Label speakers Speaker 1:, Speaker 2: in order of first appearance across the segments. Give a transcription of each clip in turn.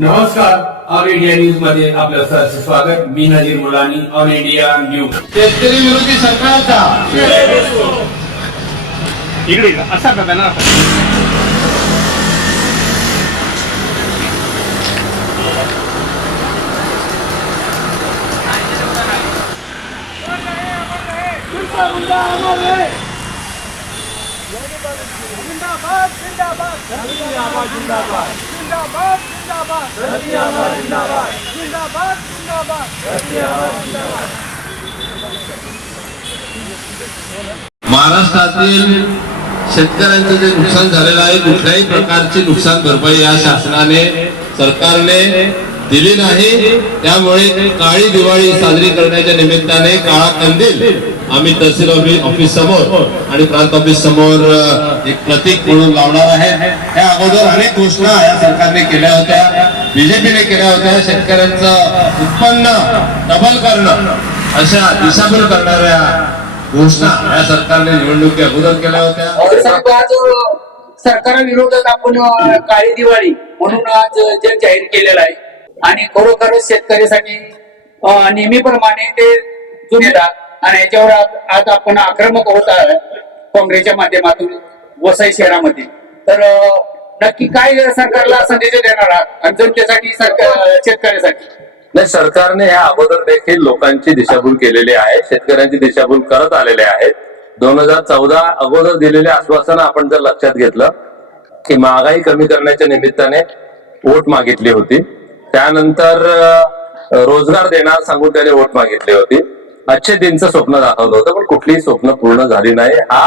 Speaker 1: नमस्कार all India news मध्ये आपलं सहर्ष स्वागत. मी Nazir Mulani all India news.
Speaker 2: शेतकरी विरोधी सरकारचा.
Speaker 3: इकडे असा का बॅनर
Speaker 2: महाराष्ट्रातील शेतकऱ्यांचं जे नुकसान झालेलं आहे कुठल्याही प्रकारची नुकसान भरपाई या शासनाने सरकारने दिली नाही. त्यामुळे काळी दिवाळी साजरी करण्याच्या निमित्ताने काळा कंदील आम्ही तहसील ऑफि- ऑफिस समोर आणि प्रांत ऑफिस समोर एक प्रतीक म्हणून लावणार आहे. त्या अगोदर अनेक घोषणा या सरकारने केल्या होत्या बीजेपीने केल्या होत्या. शेतकऱ्यांचं उत्पन्न डबल करणं अशा दिशाभूल करणाऱ्या घोषणा या सरकारने निवडणुकी अगोदर केल्या होत्या.
Speaker 4: साहेब आज सरकार विरोधात आपण काळी दिवाळी म्हणून आज जग जाहीर केलेलं आहे. आणि खरोखरच शेतकऱ्यासाठी नेहमीप्रमाणे ते जुनेला आणि याच्यावर आज- आपण आक्रमक होत आहे काँग्रेसच्या माध्यमातून वसई शहरामध्ये. तर नक्की काय सरकारला संदेश देणार आहात? आणि जनतेसाठी सरकार शेतकऱ्यासाठी?
Speaker 5: नाही सरकारने या अगोदर देखील लोकांची दिशाभूल केलेली आहे शेतकऱ्यांची दिशाभूल करत आलेले आहेत. दोन हजार चौदा अगोदर दिलेले आश्वासन आपण जर लक्षात घेतलं की महागाई कमी करण्याच्या निमित्ताने वोट मागितली होती. त्यानंतर रोजगार देणार सांगून त्याने वोट मागितली होती. अच्छे दिनचं स्वप्न दाखवलं होतं पण कुठलीही स्वप्न पूर्ण झाली नाही. हा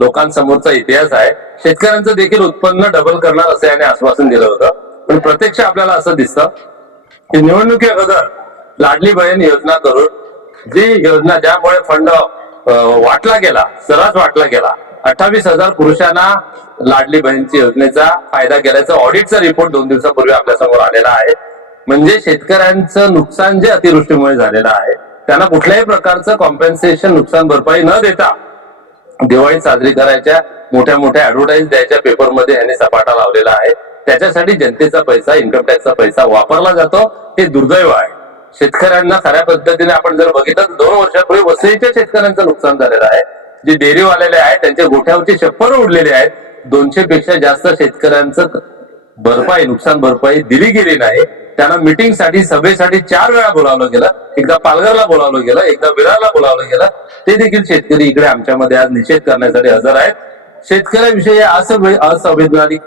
Speaker 5: लोकांसमोरचा इतिहास आहे. शेतकऱ्यांचं देखील उत्पन्न डबल करणार असं याने आश्वासन दिलं होतं. पण प्रत्यक्ष आपल्याला असं दिसतं की निवडणुकी अगोदर लाडली बहीण योजना करून जी योजना ज्यामुळे फंड वाटला गेला सर्रास वाटला गेला अठ्ठावीस हजार पुरुषांना लाडली बहीणची योजनेचा फायदा गेल्याचा ऑडिटचा रिपोर्ट दोन दिवसापूर्वी आपल्यासमोर आलेला आहे. म्हणजे शेतकऱ्यांचं नुकसान जे अतिवृष्टीमुळे झालेलं आहे त्यांना कुठल्याही प्रकारचं कॉम्पेन्सेशन नुकसान भरपाई न देता दिवाळी साजरी करायच्या मोठ्या मोठ्या ऍडव्हर्टाईज द्यायच्या पेपरमध्ये यांनी सपाटा लावलेला आहे. त्याच्यासाठी जनतेचा पैसा इन्कम टॅक्सचा पैसा वापरला जातो. हे दुर्दैव आहे. शेतकऱ्यांना खऱ्या पद्धतीने आपण जर बघितलं तर दोन वर्षापूर्वी वसईच्या शेतकऱ्यांचं नुकसान झालेलं आहे. जे डेअरीवालेले आहेत त्यांच्या गोठ्यावरची छप्पर उडलेली आहेत. दोनशे पेक्षा जास्त शेतकऱ्यांचं भरपाई नुकसान भरपाई दिली गेली नाही. त्यांना मिटिंगसाठी सभेसाठी चार वेळा बोलावलं गेलं. एकदा पालघरला बोलावलं गेलं एकदा विरारला बोलावलं गेलं. ते देखील शेतकरी इकडे आमच्यामध्ये आज निषेध करण्यासाठी हजर आहेत. शेतकऱ्याविषयी असंवैधानिक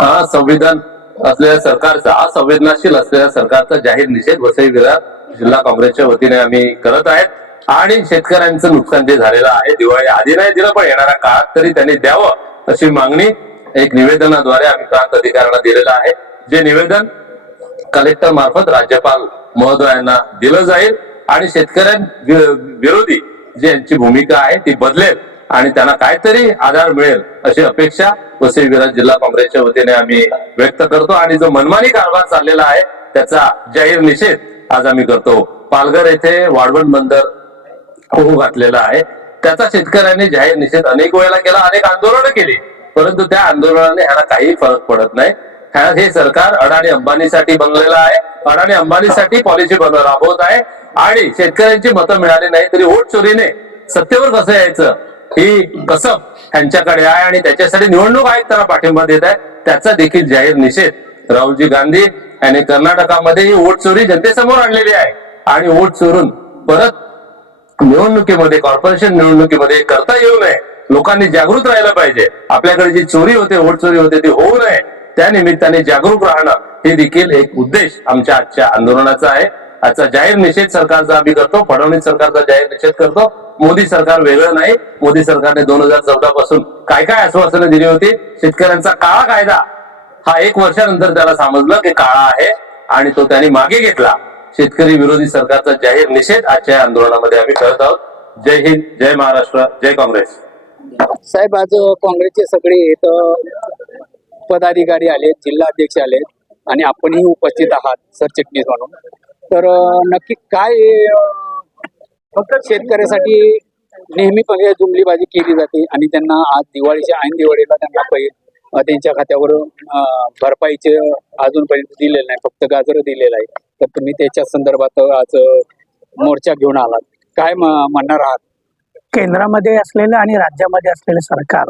Speaker 5: असंविधान असलेल्या सरकारचा असंवेदनशील असलेल्या सरकारचा जाहीर निषेध वसई विरार जिल्हा काँग्रेसच्या वतीने आम्ही करत आहेत. आणि शेतकऱ्यांचं नुकसान जे झालेलं आहे दिवाळी आधी नाही दिलं पण येणाऱ्या काळात तरी त्यांनी द्यावं अशी मागणी एक निवेदनाद्वारे आम्ही प्रांत अधिकाऱ्यांना दिलेलं आहे. जे निवेदन कलेक्टर मार्फत राज्यपाल महोदयांना दिलं जाईल आणि शेतकऱ्यां विरोधी ज्यांची भूमिका आहे ती बदलेल आणि त्यांना काहीतरी आधार मिळेल अशी अपेक्षा वसई विराज जिल्हा काँग्रेसच्या वतीने आम्ही व्यक्त करतो आणि जो मनमानी कारभार चाललेला आहे त्याचा जाहीर निषेध आज आम्ही करतो. पालघर येथे वाढवण बंदर होऊ घातलेला आहे. त्याचा शेतकऱ्यांनी जाहीर निषेध अनेक वेळेला केला अनेक आंदोलनं केली. परंतु त्या आंदोलनाने ह्याला काही फरक पडत नाही. हे सरकार अडाणी अंबानीसाठी बनलेलं आहे. अडाणी अंबानीसाठी पॉलिसी बनव राबवत आहे. आणि शेतकऱ्यांची मतं मिळाली नाही तरी वोट चोरीने सत्तेवर कसं यायचं? ही कसब त्यांच्याकडे आहे आणि त्याच्यासाठी निवडणूक आयोग त्याला पाठिंबा देत आहे त्याचा देखील जाहीर निषेध राहुलजी गांधी यांनी कर्नाटकामध्ये ही वोट चोरी जनतेसमोर आणलेली आहे. आणि वोट चोरून परत निवडणुकीमध्ये कॉर्पोरेशन निवडणुकीमध्ये करता येऊ नये. लोकांनी जागृत राहिलं पाहिजे. आपल्याकडे जी चोरी होते वोट चोरी होते ती होऊ नये. त्या निमित्ताने जागरूक राहणं हे देखील एक उद्देश आमच्या आजच्या आंदोलनाचा आहे. आजचा जाहीर निषेध सरकारचा आम्ही करतो फडणवीस सरकारचा जाहीर निषेध करतो. मोदी सरकार वेगळं नाही. मोदी सरकारने दोन हजार चौदा पासून काय काय आश्वासनं दिली होती? शेतकऱ्यांचा काळा कायदा. हा एक वर्षानंतर त्याला समजलं की काळा आहे आणि तो त्यांनी मागे घेतला. शेतकरी विरोधी सरकारचा जाहीर निषेध आजच्या आंदोलनामध्ये आम्ही करत आहोत. जय हिंद जय महाराष्ट्र जय काँग्रेस.
Speaker 4: साहेब आज काँग्रेसचे सगळे पदाधिकारी आलेत जिल्हाध्यक्ष आलेत आणि आपणही उपस्थित आहात सरचिटणीस म्हणून. तर नक्की काय फक्त शेतकऱ्यासाठी नेहमी जुमलीबाजी केली जाते आणि त्यांना आज दिवाळीच्या ऐन दिवाळीला त्यांना पै त्यांच्या खात्यावर भरपाईचे अजूनपर्यंत दिलेलं नाही फक्त गाजर दिलेलं आहे. तर तुम्ही त्याच्या संदर्भात आज मोर्चा घेऊन आलात. काय म्हणणार आहात?
Speaker 6: केंद्रामध्ये असलेलं आणि राज्यामध्ये असलेलं सरकार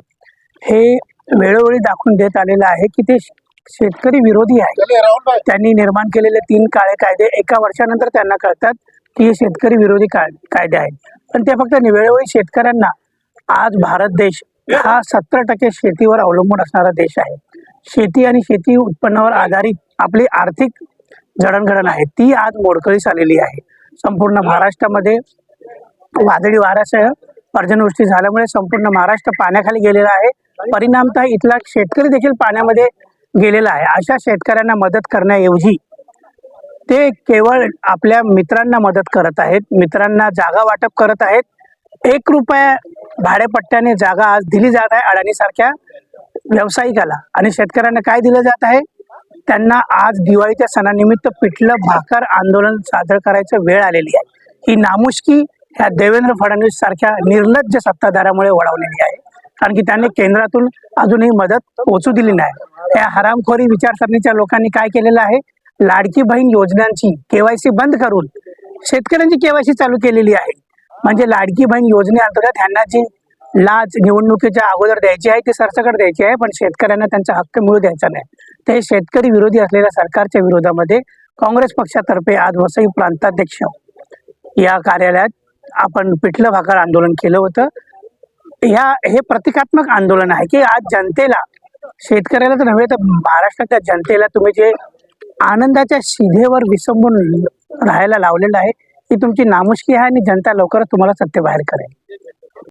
Speaker 6: हे वेळोवेळी दाखवून देत आलेलं आहे की ते शेतकरी विरोधी आहे. त्यांनी निर्माण केलेले तीन काळे कायदे एका वर्षानंतर त्यांना कळतात की हे शेतकरी विरोधी काय- कायदे आहेत. पण ते फक्त वेळोवेळी शेतकऱ्यांना आज भारत देश हा सत्तर टक्के शेतीवर अवलंबून असणारा देश आहे. शेती आणि शेती उत्पन्नावर आधारित आपली आर्थिक जडणघडण आहे. ती आज मोडकळीस आलेली आहे. संपूर्ण महाराष्ट्रामध्ये वादळी वाऱ्यासह पर्जनवृष्टी झाल्यामुळे संपूर्ण महाराष्ट्र पाण्याखाली गेलेला आहे. परिणामतः इथला शेतकरी देखील पाण्यामध्ये गेलेला आहे. अशा शेतकऱ्यांना मदत करण्याऐवजी ते केवळ आपल्या मित्रांना मदत करत आहेत. मित्रांना जागा वाटप करत आहेत. एक रुपया भाडेपट्ट्याने जागा आज दिली जात आहे अडाणीसारख्या व्यावसायिकाला. आणि शेतकऱ्यांना काय दिलं जात आहे? त्यांना आज दिवाळीच्या सणानिमित्त पिठलं भाकर आंदोलन सादर करायचं वेळ आलेली आहे. ही नामुष्की ह्या देवेंद्र फडणवीस सारख्या निर्लज्ज सत्ताधारामुळे वळवलेली आहे. कारण की त्यांनी केंद्रातून अजूनही मदत पोचू दिली नाही. या हरामखोरी विचारसरणीच्या लोकांनी काय केलेलं आहे? लाडकी बहीण योजनांची केवायसी बंद करून शेतकऱ्यांची केवायसी चालू केलेली आहे. म्हणजे लाडकी बहीण योजनेअंतर्गत ह्यांना जी लाच निवडणुकीच्या अगोदर द्यायची आहे ती सरसकट द्यायची आहे पण शेतकऱ्यांना त्यांचा हक्क मिळू द्यायचा नाही. ते शेतकरी विरोधी असलेल्या सरकारच्या विरोधामध्ये काँग्रेस पक्षातर्फे आज वसई प्रांताध्यक्ष या कार्यालयात आपण पिठलं भाकर आंदोलन केलं होतं. ह्या हे प्रतिकात्मक आंदोलन आहे की आज जनतेला शेतकऱ्याला तर नव्हे तर महाराष्ट्राच्या जनतेला तुम्ही जे आनंदाच्या शिधेवर विसंबून राहायला लावलेलं आहे ती तुमची नामुष्की आहे आणि जनता लवकरच तुम्हाला सत्य बाहेर करेल.